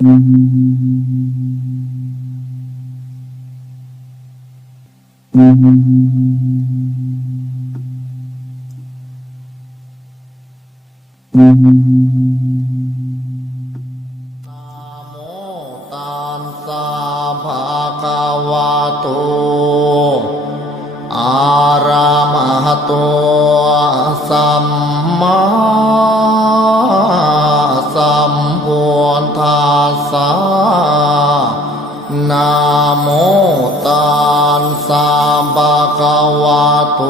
ตัสสะภะคะวะโตอะระหะโตสัมมาสัมพุทธัสสะนะโมตัสสะภะคะวะโต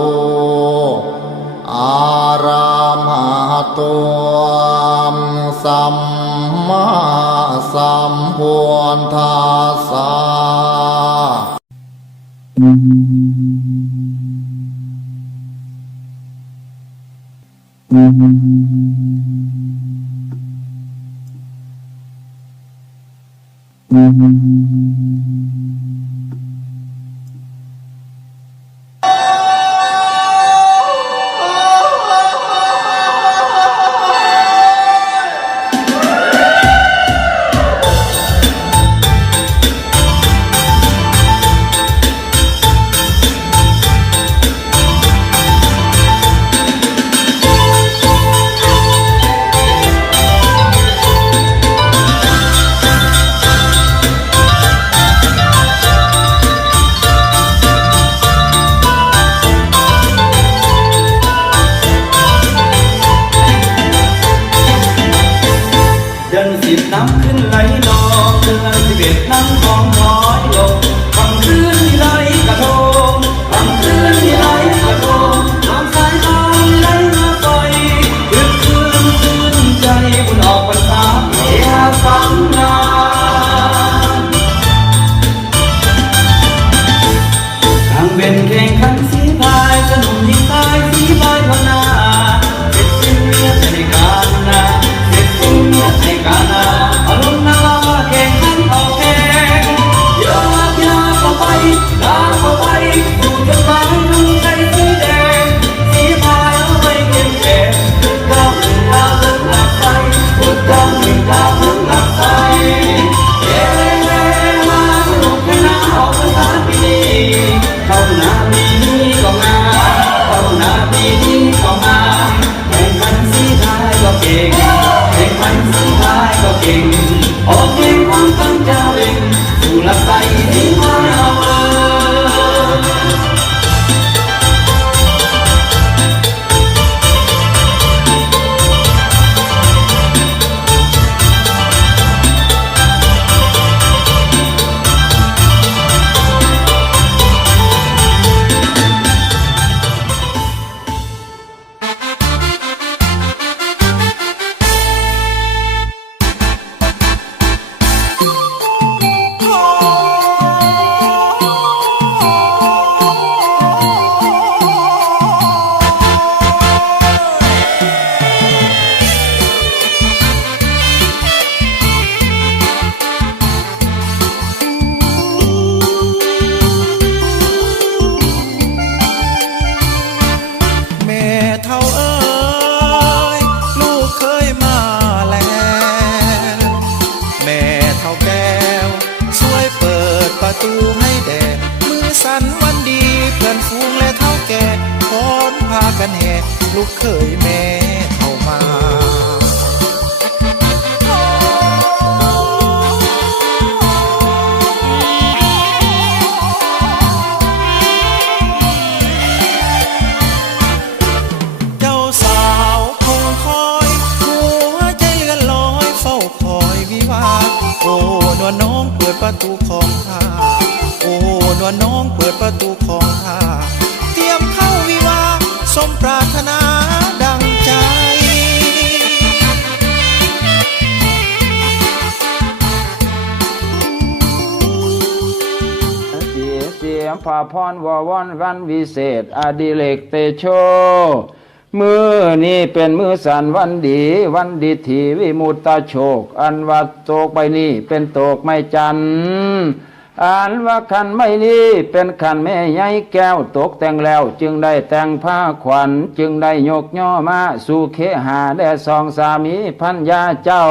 อะระหะโตสัมมาสัมพุทธัสสะน้ำขึ้นไหลนองเดือน11น้ำทองน้อยลงคำคืนที่ไหลกระทงคำคืนที่ไหลกระทงน้ำสายทานไหลมาไฟคืนใจบุญออกพรรษาเฮียฟังนาทางเบนแข่งขันสีพายสนุกยิ่งตายสีพายพนาเจ็ดสิ้นเรียกในการนาเจ็ดสิ้นเรียกในการนาอารมณ์นาแข่งขันเอาแข่งอยากเข้าไปสู่จดหมายน้ำใจสีแดงสีพายเอาไว้เก็บแก่พุทธาหนึ่งดาวเลิกหลับใจพุทธาหนึ่งดาวเลิกหลับใจเย้มาสนุกกันนะออกพรรษาปีนี้เข้าหน้าปีนี้ก็มาเข้าหน้าปีนี้ก็มาแข่งขันสีพายก็เก่งแข่งขันสีพายก็เก่งออกเก่งความตั้งใจเร่งสู่หลักใจสีพายเอาเลยประตูให้แด่มือสั่นวันดีเพื่อนฝูงและเท่าแก่พร้อมพากันแห่ลูกเคยแม่เข้ามาเจ้าสาวคงคอยหัวใจเลื่อนลอยเฝ้าคอยวิวาโอ้นวลน้องเปิดประตูของท่าโอ้นวลน้องเปิดประตูของท่าเตรียมเข้าวิวาสมปรารถนาดังใจเสียงฝ่าพรวอนวันวิเศษอดิเรกเตโชมือนี้เป็นมือสันวันดีวันดีทีวิมุตตาโชคอันวัดโตกไปนี้เป็นโตกไม่จันอ่านว่าขันไม่นี้เป็นขันแม่ใหญ่แก้วตกแต่งแล้วจึงได้แต่งผ้าขวัญจึงได้ยกย่อมาสู่เคหาได้สองสามีพันยาเจ้า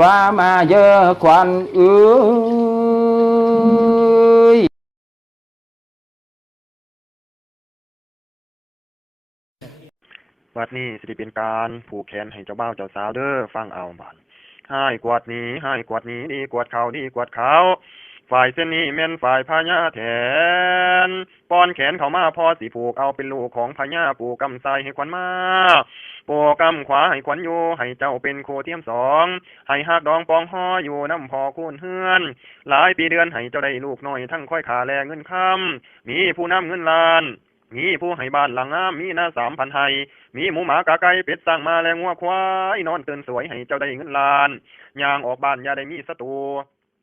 ว่ามาเยอะควันเอ้ย วัดนี้สิได้เป็นการผูกแขนให้เจ้าบ่าวเจ้าสาวเด้อฟังเอาบัดให้กวาดนี้ให้กวาดนี้ดีกวาดเขาดีกวาดเขาฝ่ายเส้นนี้แม่นฝ่ายพญาแทนป้อนแขนเขามาพอสิผูกเอาเป็นลูกของพญาปู่กำไสให้ขวัญมาปู่กำขวาให้ขวัญอยู่ให้เจ้าเป็นโคเทียมสองให้หักดองปองห่ออยู่น้ำพอคูนเฮือนหลายปีเดือนให้เจ้าได้ลูกน้อยทั้งค่อยขาแลเงินคำมีผู้นำเงินล้านมีผู้ให้บ้านหลังงามมีนา3,000ให้มีหมูหมากาไก่เป็ดสร้างมาแลงวัวควายนอนตื่นสวยให้เจ้าได้เงินล้านย่างออกบ้านอย่าได้มีศัตรู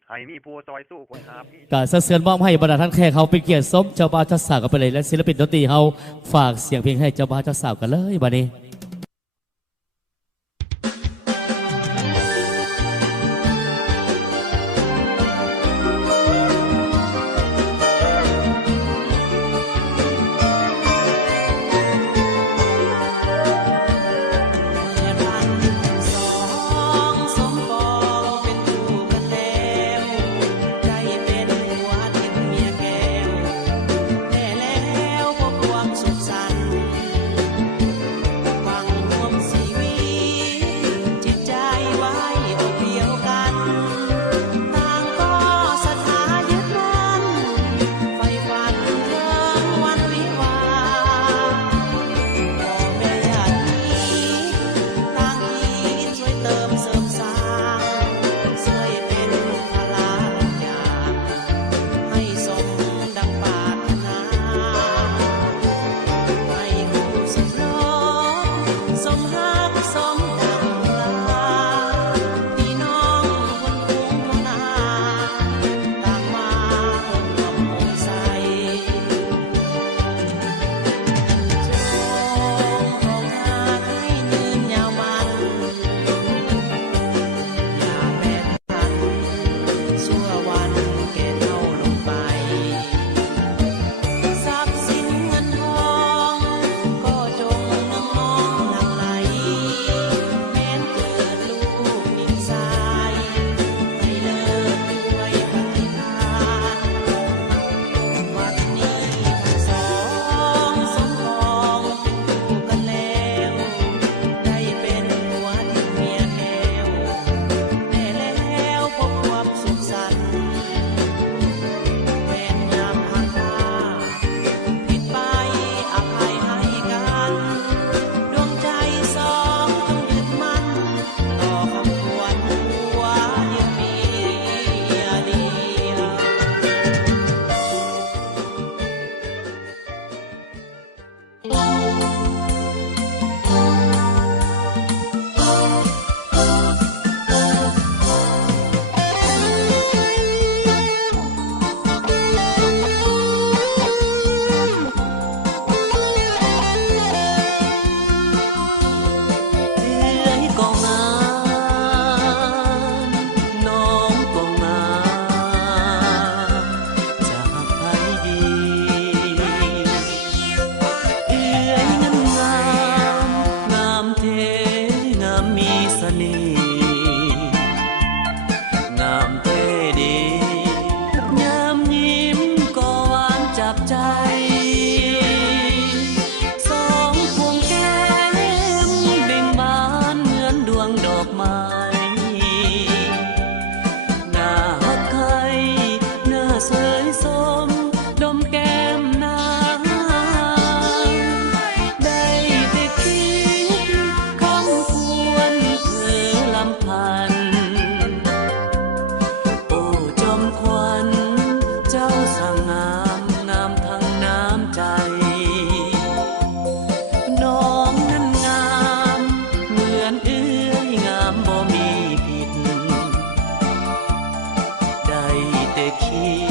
ให้มีผู้ซอยสู้คนหาบ การเสือนมอบให้บรรดาท่านแขกเขาเป็นเกียรติสมเจ้าบ่าวเจ้าสาวกันไปเลยและศิลปินดนตรีเขาฝากเสียงเพลงให้เจ้าบ่าวเจ้าสาวกันเลยบัดนี้ได้แต่คิด